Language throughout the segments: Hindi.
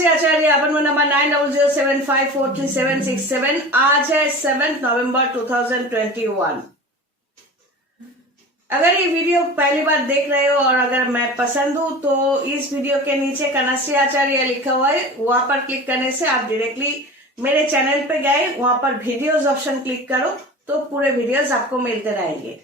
कनश्री आचार्य, अपन नंबर 9007543767। आज है 7 नवंबर 2021। अगर ये वीडियो पहली बार देख रहे हो और अगर मैं पसंद हूँ तो इस वीडियो के नीचे कनश्री आचार्य लिखा हुआ है, वहां पर क्लिक करने से आप डायरेक्टली मेरे चैनल पे गए, वहां पर वीडियोस ऑप्शन क्लिक करो तो पूरे वीडियोस आपको मिलते रहेंगे।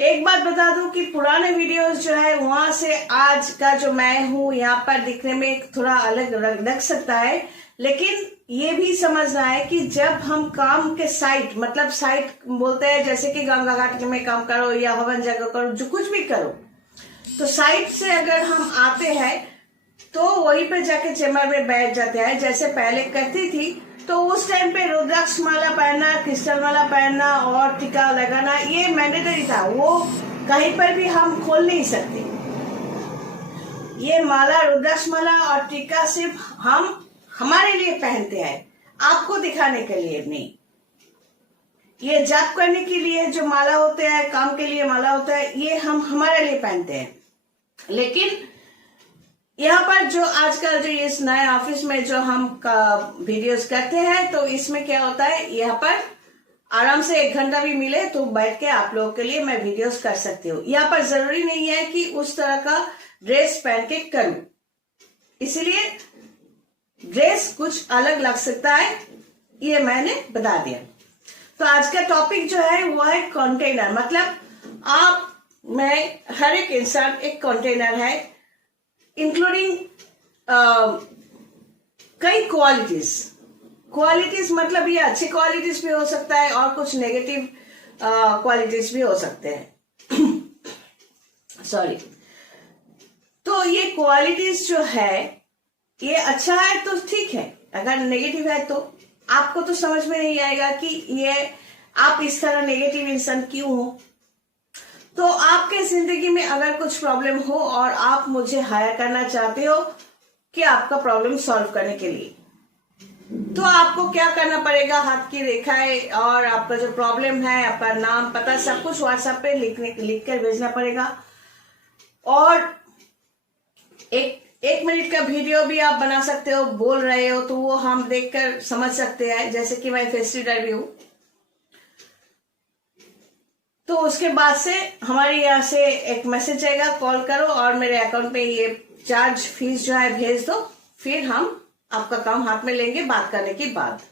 एक बात बता दूं कि पुराने वीडियोस जो है वहां से आज का जो मैं हूँ यहाँ पर दिखने में थोड़ा अलग लग सकता है, लेकिन ये भी समझना है कि जब हम काम के साइट, मतलब साइट बोलते हैं जैसे कि गंगा घाट में काम करो या हवन जगह करो, जो कुछ भी करो, तो साइट से अगर हम आते हैं तो वहीं पे जाके चेम्बर में बैठ जाते हैं। जैसे पहले करती थी तो उस टाइम पे रुद्राक्ष माला पहनना, क्रिस्टल माला पहनना और टीका लगाना ये मैंडेटरी था, वो कहीं पर भी हम खोल नहीं सकते। ये माला, रुद्राक्ष माला और टीका सिर्फ हम हमारे लिए पहनते हैं, आपको दिखाने के लिए नहीं। ये जाप करने के लिए जो माला होते हैं, काम के लिए माला होता है, ये हम हमारे लिए पहनते हैं। लेकिन यहाँ पर जो आजकल जो इस नए ऑफिस में जो हम वीडियोस करते हैं, तो इसमें क्या होता है, यहाँ पर आराम से 1 घंटा भी मिले तो बैठ के आप लोगों के लिए मैं वीडियोस कर सकती हूँ। यहाँ पर जरूरी नहीं है कि उस तरह का ड्रेस पहन के करूं, इसलिए ड्रेस कुछ अलग लग सकता है, ये मैंने बता दिया। तो आज का टॉपिक जो है वो है कंटेनर। मतलब आप, मैं, हर एक इंसान एक कंटेनर है, इंक्लूडिंग कई क्वालिटीज मतलब ये अच्छी क्वालिटीज भी हो सकता है और कुछ नेगेटिव क्वालिटीज भी हो सकते हैं। सॉरी। तो ये क्वालिटीज जो है ये अच्छा है तो ठीक है, अगर नेगेटिव है तो आपको तो समझ में नहीं आएगा कि ये आप इस तरह नेगेटिव इंसान क्यों हो। तो आपके जिंदगी में अगर कुछ प्रॉब्लम हो और आप मुझे हायर करना चाहते हो कि आपका प्रॉब्लम सॉल्व करने के लिए, तो आपको क्या करना पड़ेगा, हाथ की रेखाएं और आपका जो प्रॉब्लम है, आपका नाम, पता, सब कुछ व्हाट्सएप पे लिख कर भेजना पड़ेगा। और एक मिनट का वीडियो भी आप बना सकते हो, बोल रहे हो तो वो हम देखकर समझ सकते हैं। जैसे कि मैं फेस रीडर भी हूं, तो उसके बाद से हमारे यहाँ से एक मैसेज आएगा, कॉल करो और मेरे अकाउंट पे ये चार्ज फीस जो है भेज दो, फिर हम आपका काम हाथ में लेंगे। बात करने के बाद,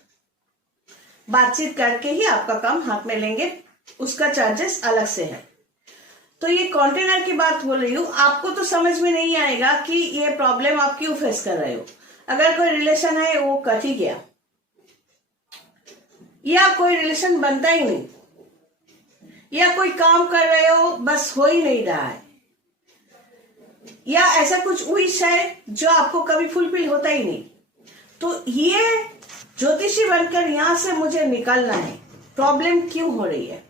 बातचीत करके ही आपका काम हाथ में लेंगे, उसका चार्जेस अलग से है। तो ये कंटेनर की बात बोल रही हूँ, आपको तो समझ में नहीं आएगा कि ये प्रॉब्लम आप क्यों फेस कर रहे हो। अगर कोई रिलेशन है वो कट ही गया, या कोई रिलेशन बनता ही नहीं, या कोई काम कर रहे हो बस हो ही नहीं रहा है, या ऐसा कुछ विश है जो आपको कभी फुलफिल होता ही नहीं, तो ये ज्योतिषी बनकर यहां से मुझे निकलना है, प्रॉब्लम क्यों हो रही है।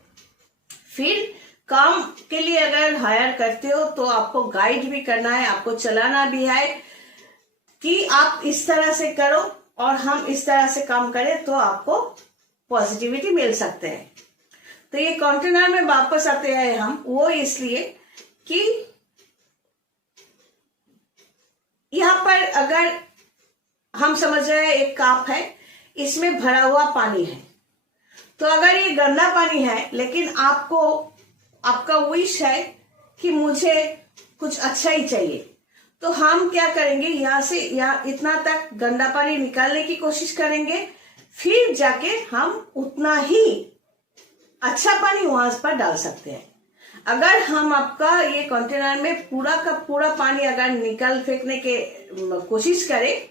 फिर काम के लिए अगर हायर करते हो तो आपको गाइड भी करना है, आपको चलाना भी है कि आप इस तरह से करो और हम इस तरह से काम करें तो आपको पॉजिटिविटी मिल सकते हैं। तो ये कंटेनर में वापस आते हैं हम, वो इसलिए कि यहां पर अगर हम समझ रहे हैं एक कप है, इसमें भरा हुआ पानी है, तो अगर ये गंदा पानी है लेकिन आपका विश है कि मुझे कुछ अच्छा ही चाहिए, तो हम क्या करेंगे, यहाँ से यहाँ इतना तक गंदा पानी निकालने की कोशिश करेंगे, फिर जाके हम उतना ही अच्छा पानी वहां पर डाल सकते हैं। अगर हम आपका ये कंटेनर में पूरा का पूरा पानी अगर निकाल फेंकने के कोशिश करें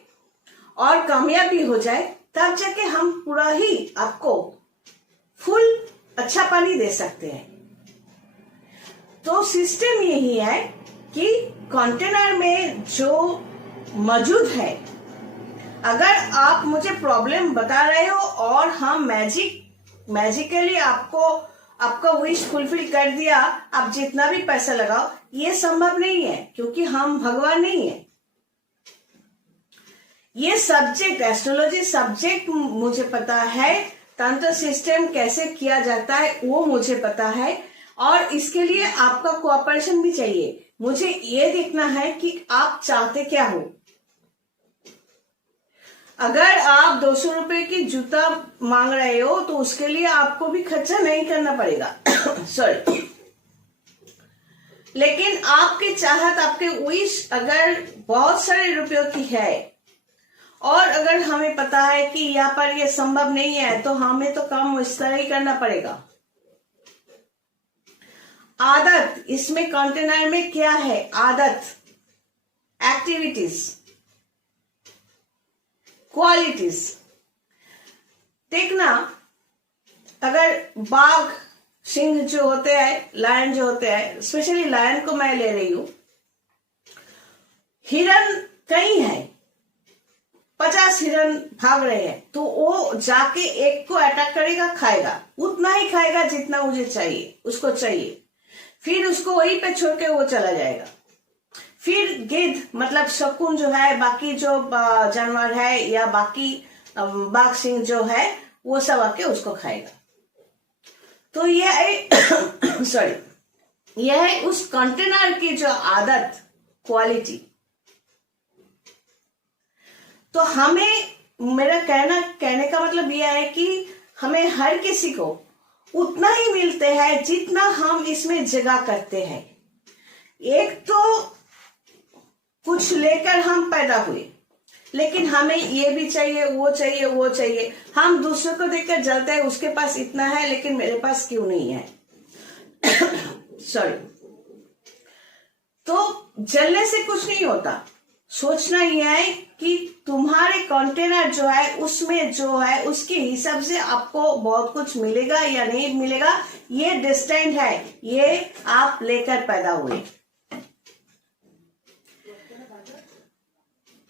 और कामयाबी हो जाए, तब जाके हम पूरा ही आपको फुल अच्छा पानी दे सकते हैं। तो सिस्टम यही है कि कंटेनर में जो मौजूद है, अगर आप मुझे प्रॉब्लम बता रहे हो और हम मैजिकली आपका विश फुलफिल कर दिया, आप जितना भी पैसा लगाओ, ये संभव नहीं है क्योंकि हम भगवान नहीं है। ये सब्जेक्ट, एस्ट्रोलॉजी सब्जेक्ट मुझे पता है, तंत्र सिस्टम कैसे किया जाता है वो मुझे पता है, और इसके लिए आपका कोऑपरेशन भी चाहिए। मुझे ये देखना है कि आप चाहते क्या हो। अगर आप 200 रुपए की जूता मांग रहे हो तो उसके लिए आपको भी खर्चा नहीं करना पड़ेगा सॉरी। लेकिन आपकी चाहत, आपके विश अगर बहुत सारे रुपयों की है और अगर हमें पता है कि यहाँ पर ये संभव नहीं है तो हमें तो काम इस तरह ही करना पड़ेगा। आदत, इसमें कंटेनर में क्या है? आदत, एक्टिविटीज, क्वालिटीज। देखना, अगर बाघ सिंह जो होते हैं, लायन जो होते हैं, स्पेशली लायन को मैं ले रही हूं, हिरन कई है, 50 हिरन भाग रहे हैं, तो वो जाके एक को अटैक करेगा, खाएगा, उतना ही खाएगा जितना मुझे चाहिए, उसको चाहिए, फिर उसको वहीं पे छोड़ के वो चला जाएगा। फिर गिद्ध मतलब शकुन जो है, बाकी जो जानवर है या बाकी बाघ सिंह जो है, वो सब आके उसको खाएगा। तो यह है सॉरी, यह है उस कंटेनर की जो आदत, क्वालिटी। तो हमें, मेरा कहने का मतलब यह है कि हमें हर किसी को उतना ही मिलते हैं जितना हम इसमें जगह करते हैं। एक तो कुछ लेकर हम पैदा हुए, लेकिन हमें ये भी चाहिए, वो चाहिए, वो चाहिए। हम दूसरों को देखकर जलते हैं, उसके पास इतना है लेकिन मेरे पास क्यों नहीं है सॉरी। तो जलने से कुछ नहीं होता, सोचना यह है कि तुम्हारे कंटेनर जो है उसमें जो है उसके हिसाब से आपको बहुत कुछ मिलेगा या नहीं मिलेगा, ये डिस्टेंट है, ये आप लेकर पैदा हुए।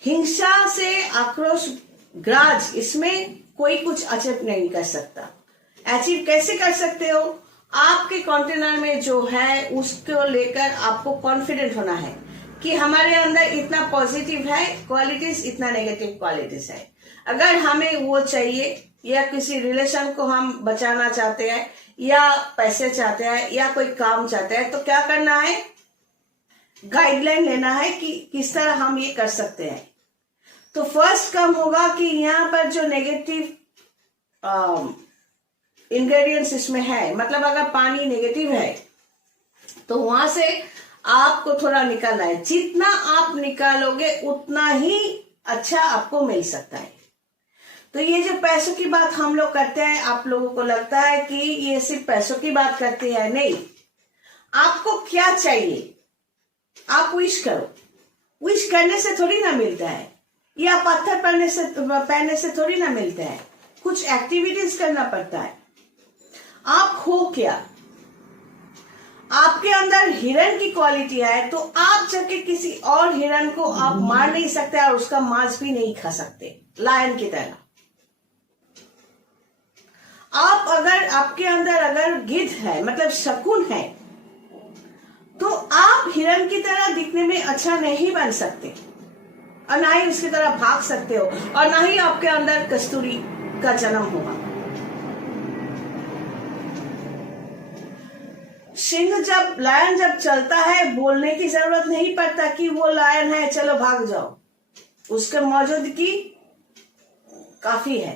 हिंसा से आक्रोश, ग्राज, इसमें कोई कुछ अचीव नहीं कर सकता। अचीव कैसे कर सकते हो? आपके कंटेनर में जो है उसको लेकर आपको कॉन्फिडेंट होना है कि हमारे अंदर इतना पॉजिटिव है क्वालिटीज, इतना नेगेटिव क्वालिटीज है। अगर हमें वो चाहिए या किसी रिलेशन को हम बचाना चाहते हैं या पैसे चाहते हैं या कोई काम चाहते हैं, तो क्या करना है? गाइडलाइन लेना है कि किस तरह हम ये कर सकते हैं। तो फर्स्ट काम होगा कि यहाँ पर जो नेगेटिव इंग्रेडिएंट्स इसमें है, मतलब अगर पानी नेगेटिव है तो वहां से आपको थोड़ा निकालना है। जितना आप निकालोगे उतना ही अच्छा आपको मिल सकता है। तो ये जो पैसों की बात हम लोग करते हैं, आप लोगों को लगता है कि ये सिर्फ पैसों की बात करते हैं, नहीं। आपको क्या चाहिए आप विश करो। विश करने से थोड़ी ना मिलता है, या पत्थर पहनने से थोड़ी ना मिलता है, कुछ एक्टिविटीज करना पड़ता है। आप हो क्या? आपके अंदर हिरन की क्वालिटी है तो आप जाके किसी और हिरन को आप मार नहीं सकते और उसका मांस भी नहीं खा सकते, लायन की तरह। आप अगर आपके अंदर अगर गिद्ध है मतलब शकुन है, तो आप हिरन की तरह दिखने में अच्छा नहीं बन सकते और ना ही उसकी तरह भाग सकते हो और ना ही आपके अंदर कस्तूरी का जन्म होगा। सिंह जब, लायन जब चलता है, बोलने की जरूरत नहीं पड़ता कि वो लायन है चलो भाग जाओ, उसके मौजूदगी काफी है।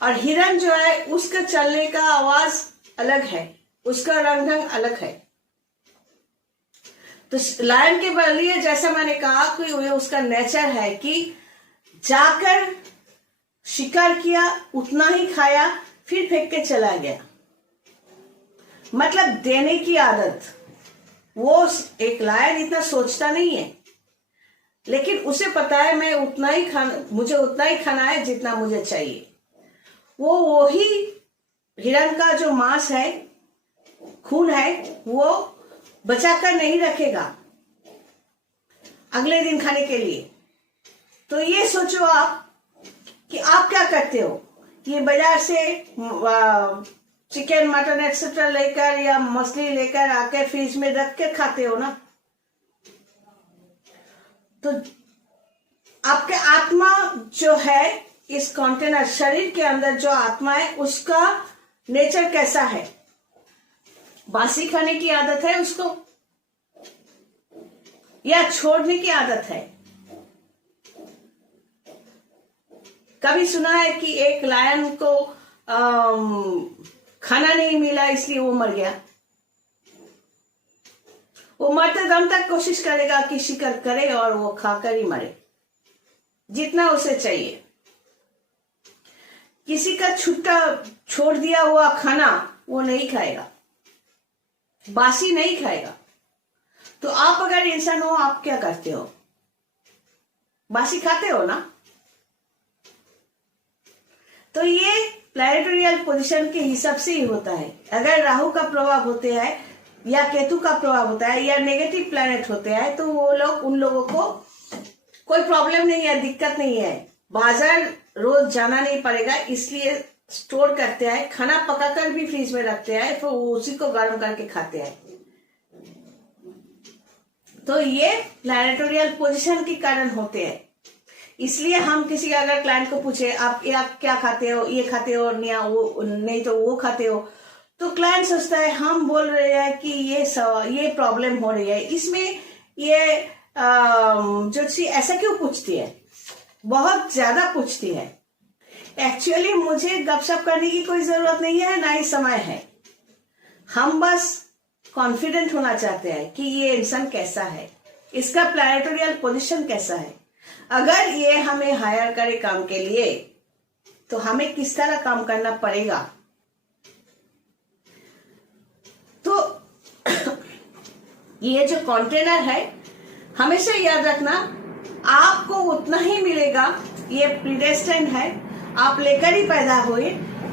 और हिरन जो है उसका चलने का आवाज अलग है, उसका रंग ढंग अलग है। तो लायन के लिए जैसा मैंने कहा कि वो उसका नेचर है कि जाकर शिकार किया, उतना ही खाया, फिर फेंक के चला गया, मतलब देने की आदत। वो एक लायन इतना सोचता नहीं है, लेकिन उसे पता है मैं उतना ही मुझे उतना ही खाना है जितना मुझे चाहिए। वो वही हिरन का जो मांस है, खून है, वो बचाकर नहीं रखेगा अगले दिन खाने के लिए। तो ये सोचो आप कि आप क्या करते हो। ये बाजार से चिकन, मटन एक्सेट्रा लेकर या मछली लेकर आके फ्रिज में रख के खाते हो ना। तो आपके आत्मा जो है, इस कंटेनर शरीर के अंदर जो आत्मा है, उसका नेचर कैसा है? बासी खाने की आदत है उसको या छोड़ने की आदत है? कभी सुना है कि एक लायन को खाना नहीं मिला इसलिए वो मर गया? वो मरते दम तक कोशिश करेगा कि शिकार करे और वो खाकर ही मरे, जितना उसे चाहिए। किसी का छुट्टा छोड़ दिया हुआ खाना वो नहीं खाएगा, बासी नहीं खाएगा। तो आप अगर इंसान हो, आप क्या करते हो? बासी खाते हो ना? तो ये प्लैनेटोरियल पोजीशन के हिसाब से ही होता है। अगर राहु का प्रभाव होते हैं या केतु का प्रभाव होता है या नेगेटिव प्लैनेट होते हैं, तो वो लोग, उन लोगों को कोई प्रॉब्लम नहीं है, दिक्कत नहीं है। बाजार रोज जाना नहीं पड़ेगा, इसलिए स्टोर करते हैं, खाना पकाकर भी फ्रिज में रखते हैं, फिर उसी को गर्म करके खाते हैं। तो ये प्लैनेटोरियल पोजीशन के कारण होते हैं। इसलिए हम किसी अगर क्लाइंट को पूछे आप क्या खाते हो, ये खाते हो या वो नहीं तो वो खाते हो, तो क्लाइंट सोचता है हम बोल रहे हैं कि ये प्रॉब्लम हो रही है। इसमें ये ज्योतिषी ऐसा क्यों पूछती है? बहुत ज्यादा पूछती है। एक्चुअली मुझे गपशप करने की कोई जरूरत नहीं है, ना ही समय है। हम बस कॉन्फिडेंट होना चाहते हैं कि ये इंसान कैसा है, इसका प्लैनेटोरियल पोजीशन कैसा है। अगर ये हमें हायर करे काम के लिए, तो हमें किस तरह काम करना पड़ेगा। तो ये जो कंटेनर है, हमेशा याद रखना, आपको उतना ही मिलेगा। ये प्रीडेस्टिन्ड है, आप लेकर ही पैदा हुए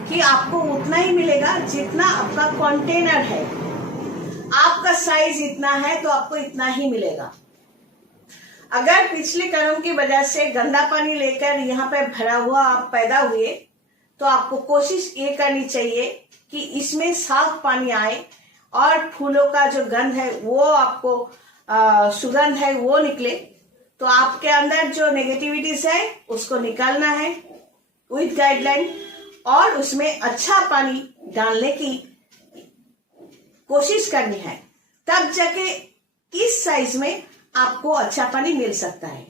कि आपको उतना ही मिलेगा जितना आपका कंटेनर है। आपका साइज इतना है तो आपको इतना ही मिलेगा। अगर पिछले कर्म की वजह से गंदा पानी लेकर यहाँ पे भरा हुआ आप पैदा हुए, तो आपको कोशिश ये करनी चाहिए कि इसमें साफ पानी आए और फूलों का जो गंध है वो आपको सुगंध है वो निकले। तो आपके अंदर जो नेगेटिविटीज है उसको निकालना है विद गाइडलाइन, और उसमें अच्छा पानी डालने की कोशिश करनी है। तब जाके इस साइज में आपको अच्छा पानी मिल सकता है।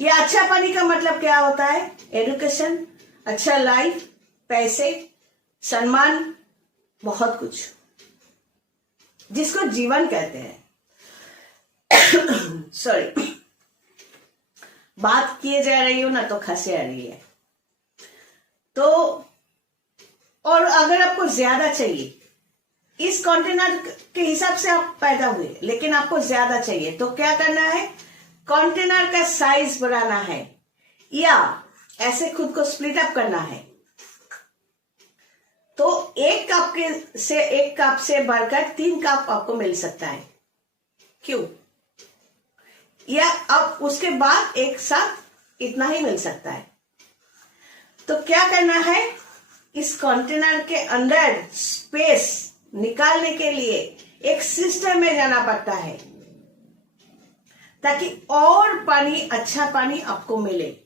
ये अच्छा पानी का मतलब क्या होता है? एजुकेशन, अच्छा लाइफ, पैसे, सम्मान, बहुत कुछ, जिसको जीवन कहते हैं। सॉरी, बात किए जा रही हो ना तो खांसी आ रही है। तो और अगर आपको ज्यादा चाहिए, इस कंटेनर के हिसाब से आप पैदा हुए लेकिन आपको ज्यादा चाहिए, तो क्या करना है? कंटेनर का साइज बढ़ाना है या ऐसे खुद को स्प्लिट अप करना है। तो एक कप से बढ़कर 3 कप आपको मिल सकता है। क्यों? या अब उसके बाद एक साथ इतना ही मिल सकता है। तो क्या करना है? इस कंटेनर के अंदर स्पेस निकालने के लिए एक सिस्टम में जाना पड़ता है, ताकि और पानी, अच्छा पानी आपको मिले।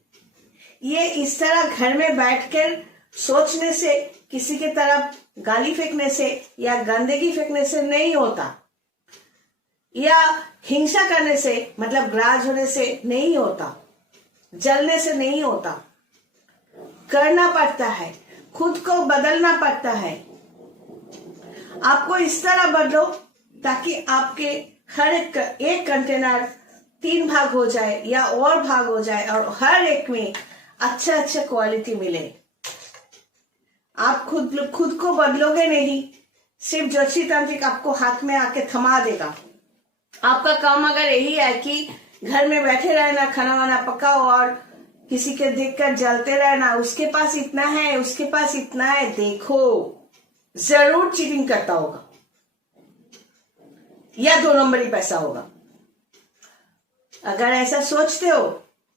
ये इस तरह घर में बैठकर सोचने से, किसी की तरफ गाली फेंकने से या गंदगी फेंकने से नहीं होता, या हिंसा करने से, मतलब ग्राज होने से नहीं होता, जलने से नहीं होता। करना पड़ता है, खुद को बदलना पड़ता है। आपको इस तरह बदलो ताकि आपके हर एक कंटेनर 3 भाग हो जाए या और भाग हो जाए, और हर एक में अच्छा क्वालिटी मिले। आप खुद को बदलोगे नहीं, सिर्फ ज्योतिषी तांत्रिक आपको हाथ में आके थमा देगा। आपका काम अगर यही है कि घर में बैठे रहना, खाना वाना पकाओ और किसी के देखकर जलते रहना, उसके पास इतना है, उसके पास इतना है, देखो जरूर चीटिंग करता होगा या 2 नंबरी पैसा होगा। अगर ऐसा सोचते हो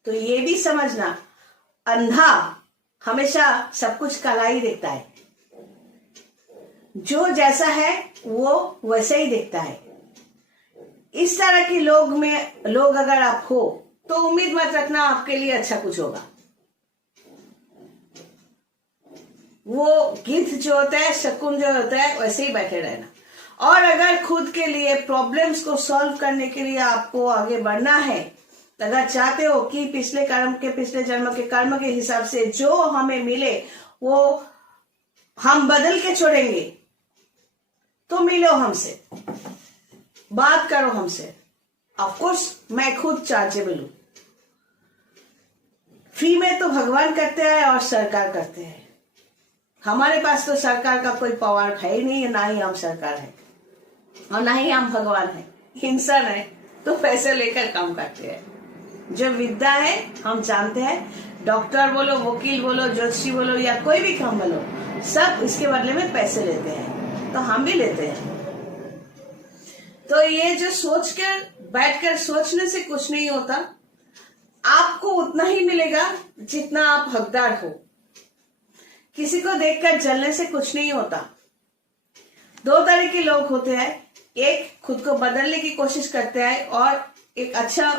तो ये भी समझना, अंधा हमेशा सब कुछ काला ही देखता है। जो जैसा है वो वैसा ही देखता है। इस तरह के लोग अगर आप हो तो उम्मीद मत रखना आपके लिए अच्छा कुछ होगा। वो गिद्ध जो होता है, शकुन जो होता है, वैसे ही बैठे रहना। और अगर खुद के लिए प्रॉब्लम्स को सॉल्व करने के लिए आपको आगे बढ़ना है, अगर चाहते हो कि पिछले जन्म के कर्म के हिसाब से जो हमें मिले वो हम बदल के छोड़ेंगे, तो मिलो हमसे, बात करो हमसे। ऑफकोर्स मैं खुद चार्जेबल हूं। फ्री में तो भगवान करते हैं और सरकार करते हैं। हमारे पास तो सरकार का कोई पावर है ही नहीं, ना ही हम सरकार है और ना ही हम भगवान है, इंसान है, तो पैसे लेकर काम करते हैं। जो विद्या है हम जानते हैं, डॉक्टर बोलो, वकील बोलो, ज्योतिषी बोलो या कोई भी काम बोलो, सब इसके बदले में पैसे लेते हैं, तो हम भी लेते हैं। तो ये जो सोचकर बैठकर सोचने से कुछ नहीं होता। आपको उतना ही मिलेगा जितना आप हकदार हो। किसी को देखकर जलने से कुछ नहीं होता। दो तरह के लोग होते हैं, एक खुद को बदलने की कोशिश करते हैं और एक अच्छा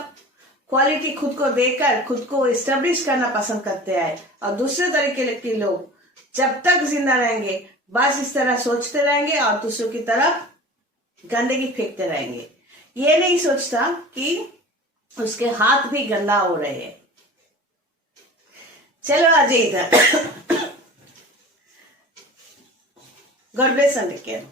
क्वालिटी खुद को देकर खुद को एस्टेब्लिश करना पसंद करते हैं, और दूसरे तरीके के लोग जब तक जिंदा रहेंगे बस इस तरह सोचते रहेंगे और दूसरों की तरफ गंदगी फेंकते रहेंगे। ये नहीं सोचता कि उसके हाथ भी गंदा हो रहे हैं। चलो आज इधर God bless and take care.